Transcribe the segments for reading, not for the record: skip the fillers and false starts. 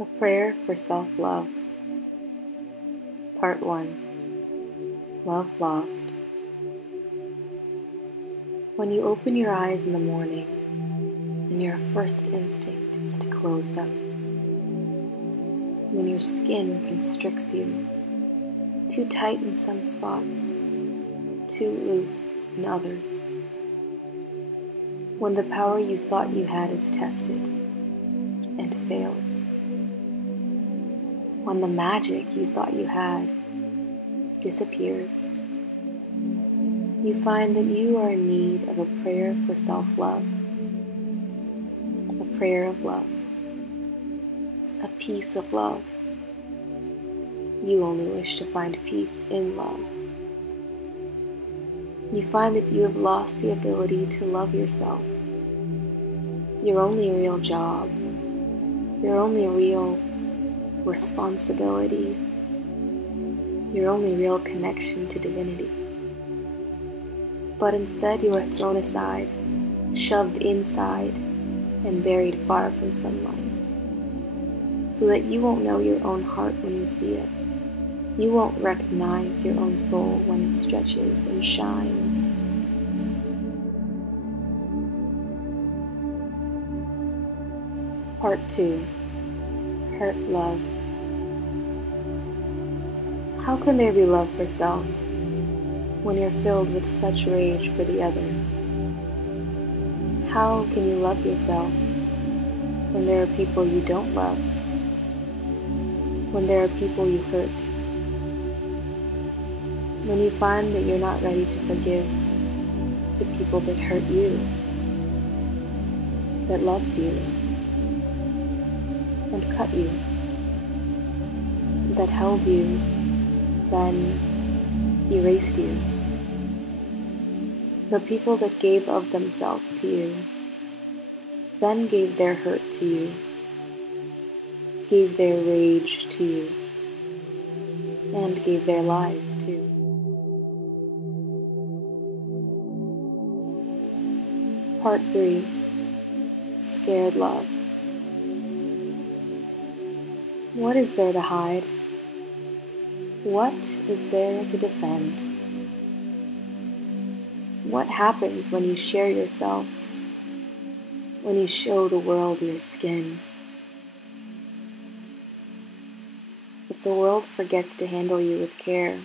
A Prayer for Self-Love. Part 1. Love Lost. When you open your eyes in the morning, and your first instinct is to close them. When your skin constricts you, too tight in some spots, too loose in others. When the power you thought you had is tested and fails. When the magic you thought you had disappears, you find that you are in need of a prayer for self-love, a prayer of love, a piece of love. You only wish to find peace in love. You find that you have lost the ability to love yourself. Your only real job, your only real responsibility, your only real connection to divinity. But instead you are thrown aside, shoved inside, and buried far from sunlight, so that you won't know your own heart when you see it. You won't recognize your own soul when it stretches and shines. Part 2. Hurt Love. How can there be love for self when you're filled with such rage for the other? How can you love yourself when there are people you don't love? When there are people you hurt? When you find that you're not ready to forgive the people that hurt you, that loved you, and cut you, that held you, then erased you. The people that gave of themselves to you, then gave their hurt to you, gave their rage to you, and gave their lies too. Part 3. Scared Love. What is there to hide? What is there to defend? What happens when you share yourself, when you show the world your skin? But the world forgets to handle you with care.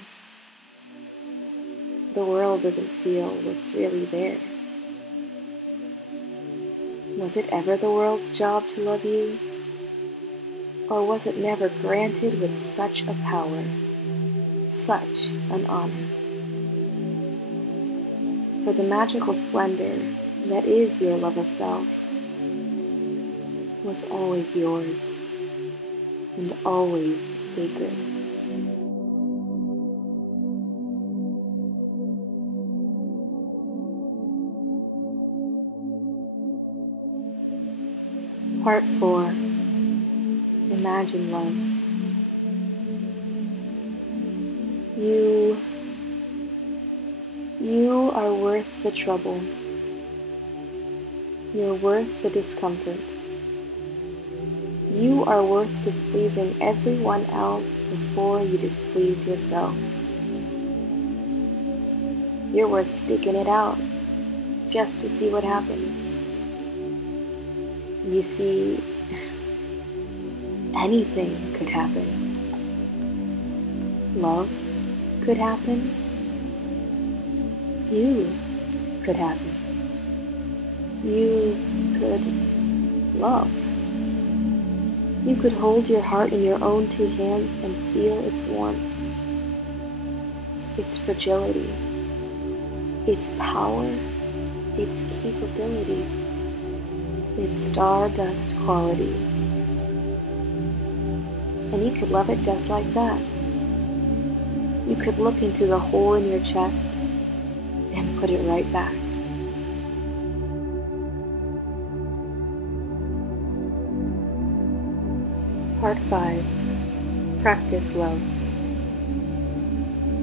The world doesn't feel what's really there. Was it ever the world's job to love you? Or was it never granted with such a power, such an honor? For the magical splendor that is your love of self was always yours and always sacred. Part 4. Imagine Love. You are worth the trouble. You're worth the discomfort. You are worth displeasing everyone else before you displease yourself. You're worth sticking it out just to see what happens. You see, anything could happen. Love could happen. You could happen. You could love. You could hold your heart in your own two hands and feel its warmth, its fragility, its power, its capability, its stardust quality. And you could love it just like that. You could look into the hole in your chest and put it right back. Part 5. Practice Love.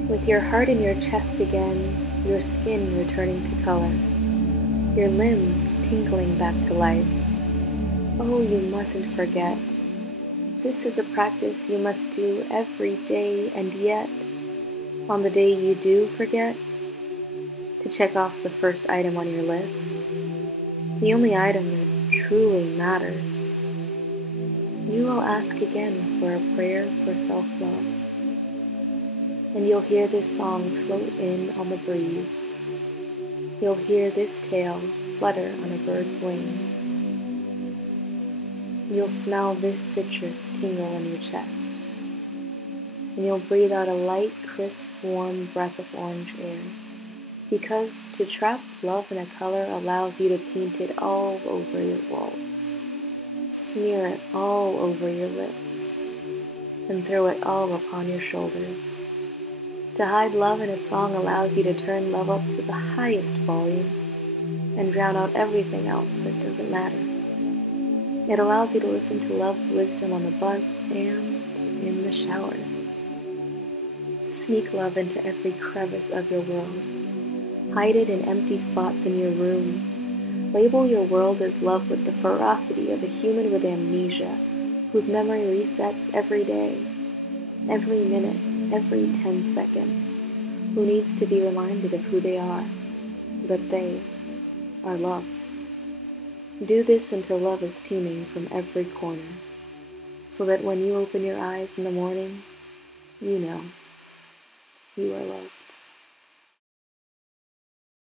With your heart in your chest again, your skin returning to color, your limbs tingling back to life. Oh, you mustn't forget. This is a practice you must do every day, and yet, on the day you do forget to check off the first item on your list, the only item that truly matters, you will ask again for a prayer for self-love. And you'll hear this song float in on the breeze. You'll hear this tale flutter on a bird's wing. You'll smell this citrus tingle in your chest. And you'll breathe out a light, crisp, warm breath of orange air. Because to trap love in a color allows you to paint it all over your walls. Smear it all over your lips. And throw it all upon your shoulders. To hide love in a song allows you to turn love up to the highest volume and drown out everything else that doesn't matter. It allows you to listen to love's wisdom on the bus and in the shower. Sneak love into every crevice of your world. Hide it in empty spots in your room. Label your world as love with the ferocity of a human with amnesia, whose memory resets every day, every minute, every 10 seconds, who needs to be reminded of who they are, that they are love. Do this until love is teeming from every corner, so that when you open your eyes in the morning, you know you are loved.